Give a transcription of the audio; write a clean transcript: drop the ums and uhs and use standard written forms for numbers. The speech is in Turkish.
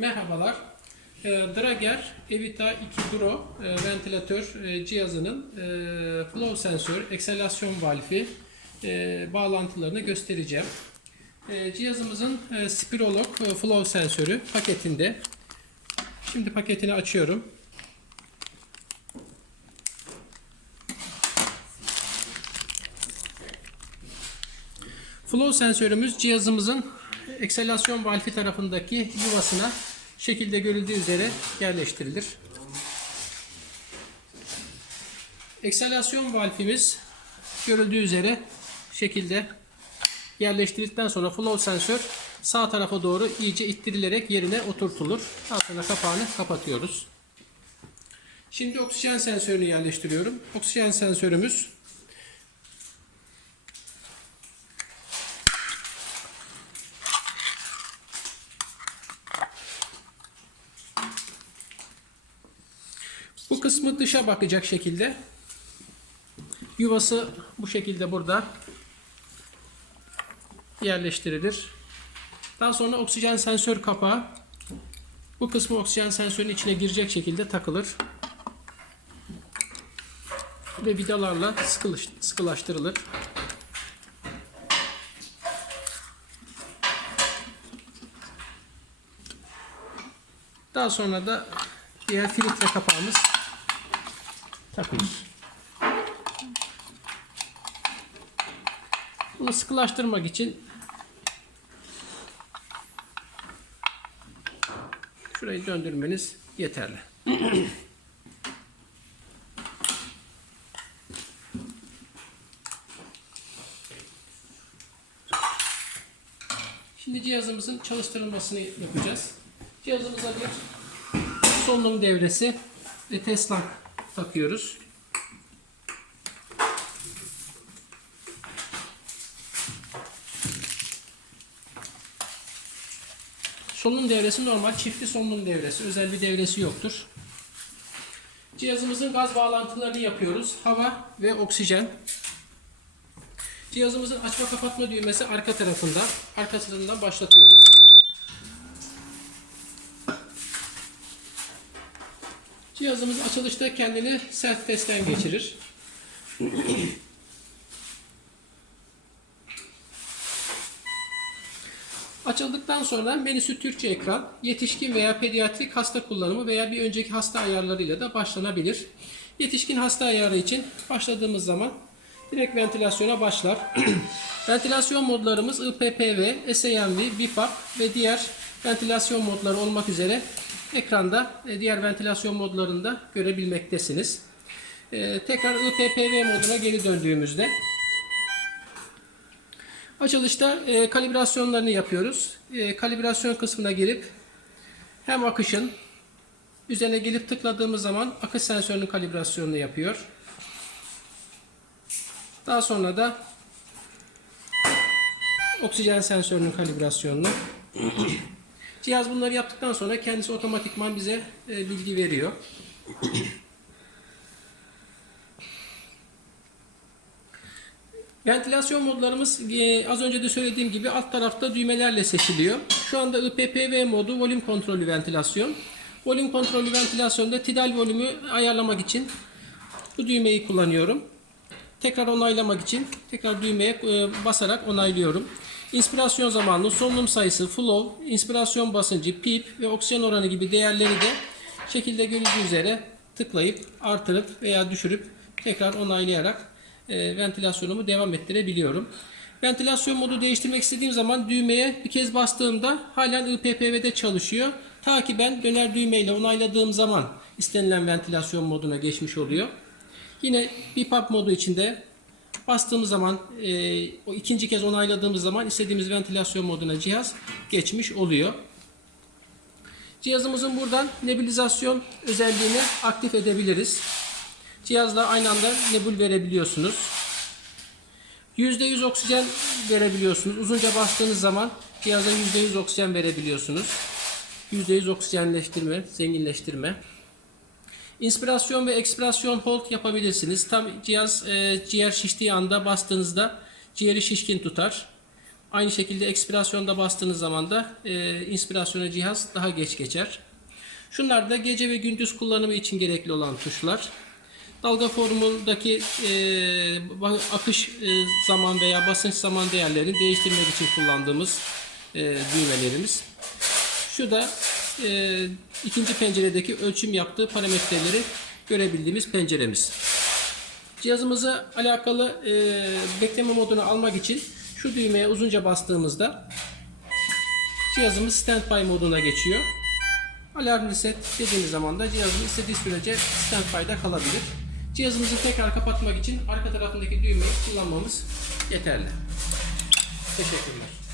Merhabalar. Drager Evita 2 Duro ventilatör cihazının flow sensör, ekselasyon valfi bağlantılarını göstereceğim. Cihazımızın Spirolog flow sensörü paketinde. Şimdi paketini açıyorum. Flow sensörümüz cihazımızın ekselasyon valfi tarafındaki yuvasına şekilde görüldüğü üzere yerleştirilir. Ekselasyon valfimiz görüldüğü üzere şekilde yerleştirildikten sonra flow sensör sağ tarafa doğru iyice ittirilerek yerine oturtulur. Daha sonra kapağını kapatıyoruz. Şimdi oksijen sensörünü yerleştiriyorum. Oksijen sensörümüz bu kısmı dışa bakacak şekilde, yuvası bu şekilde burada yerleştirilir. Daha sonra oksijen sensör kapağı bu kısmı oksijen sensörün içine girecek şekilde takılır ve vidalarla sıkılaştırılır. Daha sonra da diğer filtre kapağımız takılır. Bunu sıkılaştırmak için şurayı döndürmeniz yeterli. Şimdi cihazımızın çalıştırılmasını yapacağız. Cihazımıza bir solunum devresi ve Tesla takıyoruz. Solunum devresi normal çiftli solunum devresi. Özel bir devresi yoktur. Cihazımızın gaz bağlantılarını yapıyoruz. Hava ve oksijen. Cihazımızın açma kapatma düğmesi arka tarafında. Arkasından başlatıyoruz. Cihazımız açılışta kendini self testten geçirir. Açıldıktan sonra menüsü Türkçe ekran, yetişkin veya pediatrik hasta kullanımı veya bir önceki hasta ayarlarıyla da başlanabilir. Yetişkin hasta ayarı için başladığımız zaman direkt ventilasyona başlar. Ventilasyon modlarımız IPPV, SAMV, BiPAP ve diğer ventilasyon modları olmak üzere ekranda diğer ventilasyon modlarında görebilmektesiniz. Tekrar IPPV moduna geri döndüğümüzde açılışta kalibrasyonlarını yapıyoruz. Kalibrasyon kısmına gelip hem akışın üzerine gelip tıkladığımız zaman akış sensörünün kalibrasyonunu yapıyor. Daha sonra da oksijen sensörünün kalibrasyonunu. Cihaz bunları yaptıktan sonra kendisi otomatikman bize bilgi veriyor. Ventilasyon modlarımız az önce de söylediğim gibi alt tarafta düğmelerle seçiliyor. Şu anda IPPV modu volüm kontrollü ventilasyon. Volüm kontrollü ventilasyonda tidal volümü ayarlamak için bu düğmeyi kullanıyorum. Tekrar onaylamak için tekrar düğmeye basarak onaylıyorum. İnspirasyon zamanı, solunum sayısı, flow, inspirasyon basıncı, pip ve oksijen oranı gibi değerleri de şekilde görüldüğü üzere tıklayıp artırıp veya düşürüp tekrar onaylayarak ventilasyonumu devam ettirebiliyorum. Ventilasyon modu değiştirmek istediğim zaman düğmeye bir kez bastığımda halen IPPV'de çalışıyor. Ta ki ben döner düğmeyle onayladığım zaman istenilen ventilasyon moduna geçmiş oluyor. Yine BiPAP modu içinde bastığımız zaman o ikinci kez onayladığımız zaman istediğimiz ventilasyon moduna cihaz geçmiş oluyor. Cihazımızın buradan nebulizasyon özelliğini aktif edebiliriz. Cihazla aynı anda nebul verebiliyorsunuz. %100 oksijen verebiliyorsunuz. Uzunca bastığınız zaman cihaza %100 oksijen verebiliyorsunuz. %100 oksijenleştirme, zenginleştirme. İnspirasyon ve ekspirasyon hold yapabilirsiniz. Tam cihaz ciğer şiştiği anda bastığınızda ciğeri şişkin tutar. Aynı şekilde ekspirasyonda bastığınız zaman da inspirasyona cihaz daha geç geçer. Şunlar da gece ve gündüz kullanımı için gerekli olan tuşlar. Dalga formundaki akış zaman veya basınç zaman değerlerini değiştirmek için kullandığımız düğmelerimiz. Şu da ikinci penceredeki ölçüm yaptığı parametreleri görebildiğimiz penceremiz. Cihazımıza alakalı bekleme modunu almak için şu düğmeye uzunca bastığımızda cihazımız standby moduna geçiyor. Alarm reset dediğimiz zaman da cihazımız istediği sürece standby'da kalabilir. Cihazımızı tekrar kapatmak için arka tarafındaki düğmeyi kullanmamız yeterli. Teşekkürler.